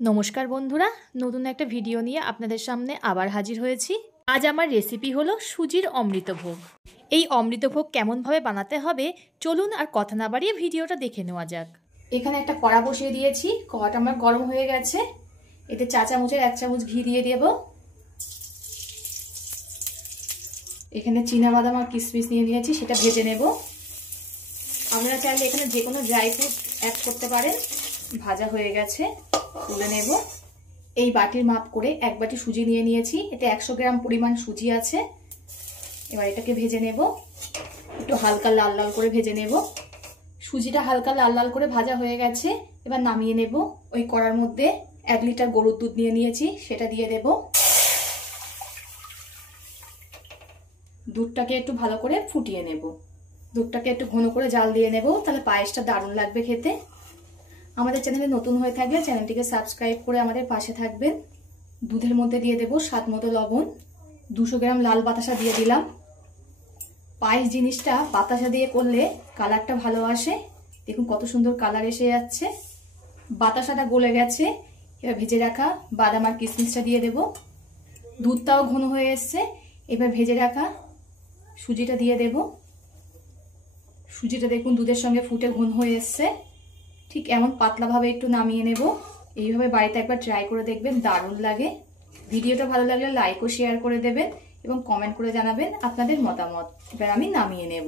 নমস্কার বন্ধুরা, নতুন একটা ভিডিও নিয়ে আপনাদের সামনে আবার হাজির হয়েছি। আজ আমার রেসিপি হলো সুজির অমৃতভোগ। এই অমৃতভোগ কেমনভাবে বানাতে হবে চলুন আর কথা না বাড়িয়ে ভিডিওটা দেখে নেওয়া যাক। এখানে একটা কড়া বসিয়ে দিয়েছি, কড়াটা আমার গরম হয়ে গেছে। এতে 1 চামচের 1 চামচ ঘি দিয়ে দেব। এখানে চীনাবাদাম আর কিশমিশ নিয়ে নিয়েছি, সেটা ভেজে নেব। আপনারা চাইলে এখানে যে কোনো ড্রাই ফ্রুট অ্যাড করতে পারেন। ভাজা হয়ে গেছে, তুলে নেব। এই বাটির মাপ করে 1 বাটি সুজি নিয়ে নিয়েছি, এতে 100 গ্রাম পরিমাণ সুজি আছে। এবার এটাকে ভেজে নেব, একটু হালকা লাল লাল করে ভেজে নেব। সুজিটা হালকা লাল লাল করে ভাজা হয়ে গেছে, এবার নামিয়ে নেব। ওই কড়ার মধ্যে 1 লিটার গরুর দুধ নিয়ে নিয়েছি, সেটা দিয়ে দেব। দুধটাকে একটু ভালো করে ফুটিয়ে নেব। দুধটাকে একটু ঘন করে জাল দিয়ে নেব, তাহলে পায়েসটা দারুণ লাগবে খেতে। আমাদের চ্যানেলে নতুন হয়ে থাকলে চ্যানেলটিকে সাবস্ক্রাইব করে আমাদের পাশে থাকবেন। দুধের মধ্যে দিয়ে দেব স্বাদ মতো লবণ, 200 গ্রাম লাল বাতাসা দিয়ে দিলাম। পায়েস জিনিসটা বাতাসা দিয়ে করলে কালারটা ভালো আসে। দেখুন কত সুন্দর কালার এসে যাচ্ছে। বাতাসাটা গলে গেছে, এবার ভেজে রাখা বাদাম আর কিশমিশটা দিয়ে দেব। দুধটাও ঘন হয়ে এসছে, এবার ভেজে রাখা সুজিটা দিয়ে দেব। সুজিটা দেখুন দুধের সঙ্গে ফুটে ঘন হয়ে এসছে। ঠিক এমন পাতলাভাবে একটু নামিয়ে নেব। এইভাবে বাড়িতে একবার ট্রাই করে দেখবেন, দারুণ লাগে। ভিডিওটা ভালো লাগলে লাইক ও শেয়ার করে দেবেন এবং কমেন্ট করে জানাবেন আপনাদের মতামত। এবার আমি নামিয়ে নেব।